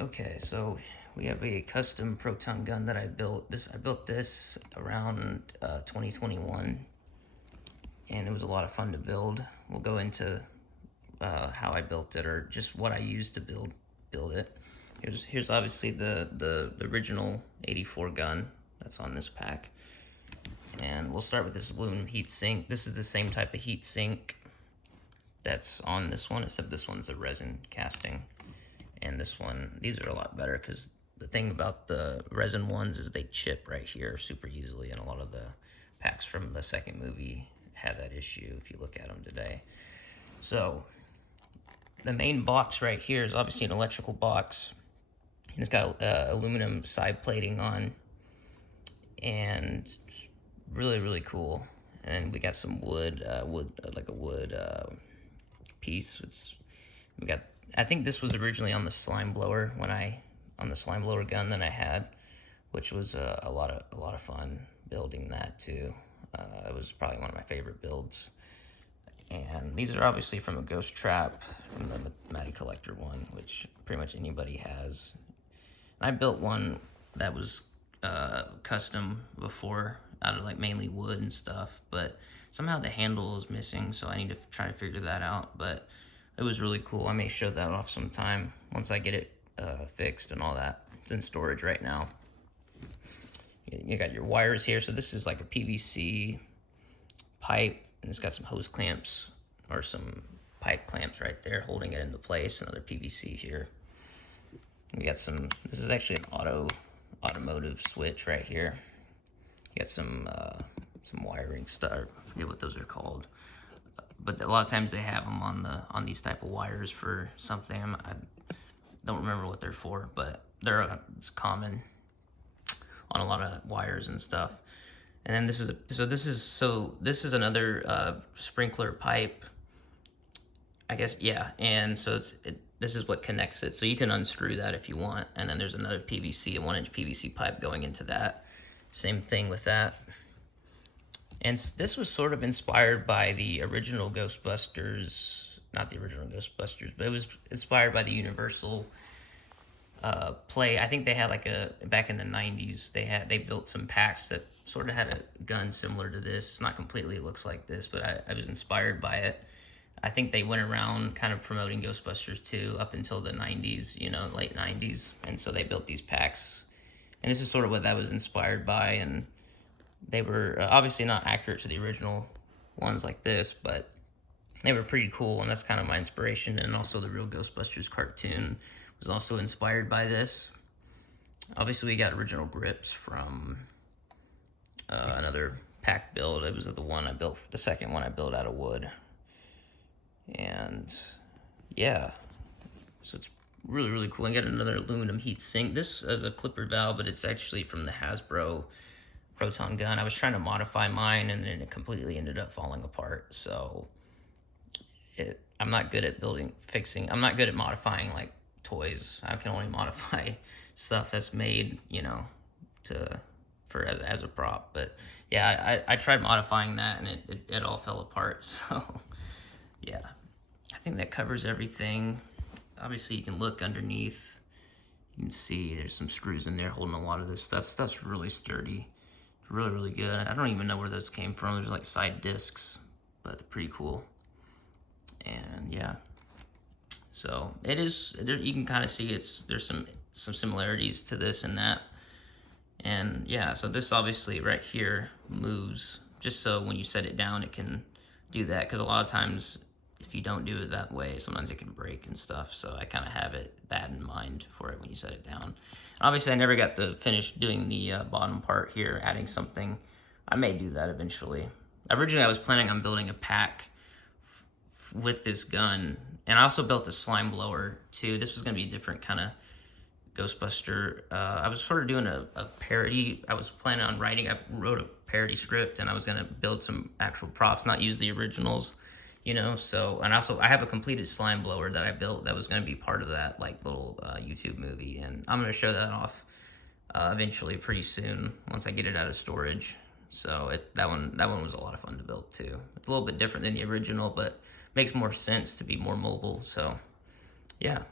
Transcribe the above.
Okay, so we have a custom proton gun that I built. I built this around 2021, and it was a lot of fun to build. We'll go into how I built it, or just what I used to build it. Here's obviously the original '84 gun that's on this pack, and we'll start with this aluminum heat sink. This is the same type of heat sink that's on this one, except this one's a resin casting. And this one, these are a lot better because the thing about the resin ones is they chip right here super easily, and a lot of the packs from the second movie had that issue if you look at them today. So the main box right here is obviously an electrical box, and it's got aluminum side plating on, and it's really cool. And we got some wood, like a wood piece. We got, I think this was originally on the slime blower on the slime blower gun that I had, which was a lot of fun building that too. It was probably one of my favorite builds. And these are obviously from a ghost trap, from the Matty Collector one, which pretty much anybody has. And I built one that was custom before, out of like mainly wood and stuff, but somehow the handle is missing, so I need to try to figure that out. But it was really cool. I may show that off sometime once I get it fixed and all that. It's in storage right now. You got your wires here. So this is like a PVC pipe, and it's got some hose clamps or some pipe clamps right there holding it into place. Another PVC here. We got this is actually an automotive switch right here. You got some wiring stuff. I forget what those are called. But a lot of times they have them on these type of wires for something. I don't remember what they're for, but it's common on a lot of wires and stuff. And then this is another sprinkler pipe, I guess. Yeah, and so this is what connects it. So you can unscrew that if you want. And then there's another PVC, a 1-inch PVC pipe going into that. Same thing with that. And this was sort of inspired by the original Ghostbusters, not the original Ghostbusters, but it was inspired by the Universal play. I think they had back in the 90s, they built some packs that sort of had a gun similar to this. It's not completely looks like this, but I was inspired by it. I think they went around kind of promoting Ghostbusters 2 up until the 90s, late 90s. And so they built these packs. And this is sort of what that was inspired by. And they were obviously not accurate to the original ones like this, but they were pretty cool, and that's kind of my inspiration. And also the real Ghostbusters cartoon was also inspired by this. Obviously we got original grips from another pack build. It was the second one I built out of wood. And yeah, so it's really cool. I got another aluminum heat sink. This is a clipper valve, but it's actually from the Hasbro proton gun. I was trying to modify mine, and then it completely ended up falling apart. So I'm not good at I'm not good at modifying like toys. I can only modify stuff that's made, as a prop. But yeah, I tried modifying that, and it all fell apart. So yeah, I think that covers everything. Obviously you can look underneath, you can see there's some screws in there holding a lot of this stuff. Stuff's really sturdy. Really good. I don't even know where those came from. There's like side discs, but they're pretty cool. And yeah, so you can kind of see there's some similarities to this and that. And yeah, so this obviously right here moves just so when you set it down it can do that, because a lot of times if you don't do it that way, sometimes it can break and stuff. So I kind of have that in mind for it when you set it down. Obviously I never got to finish doing the bottom part here, adding something. I may do that eventually. Originally I was planning on building a pack with this gun, and I also built a slime blower too. This was going to be a different kind of Ghostbuster. I was sort of doing a parody. I was planning on I wrote a parody script, and I was going to build some actual props, not use the originals, so. And also I have a completed slime blower that I built that was going to be part of that like little YouTube movie, and I'm going to show that off eventually pretty soon once I get it out of storage. So that one was a lot of fun to build too. It's a little bit different than the original, but makes more sense to be more mobile. So yeah.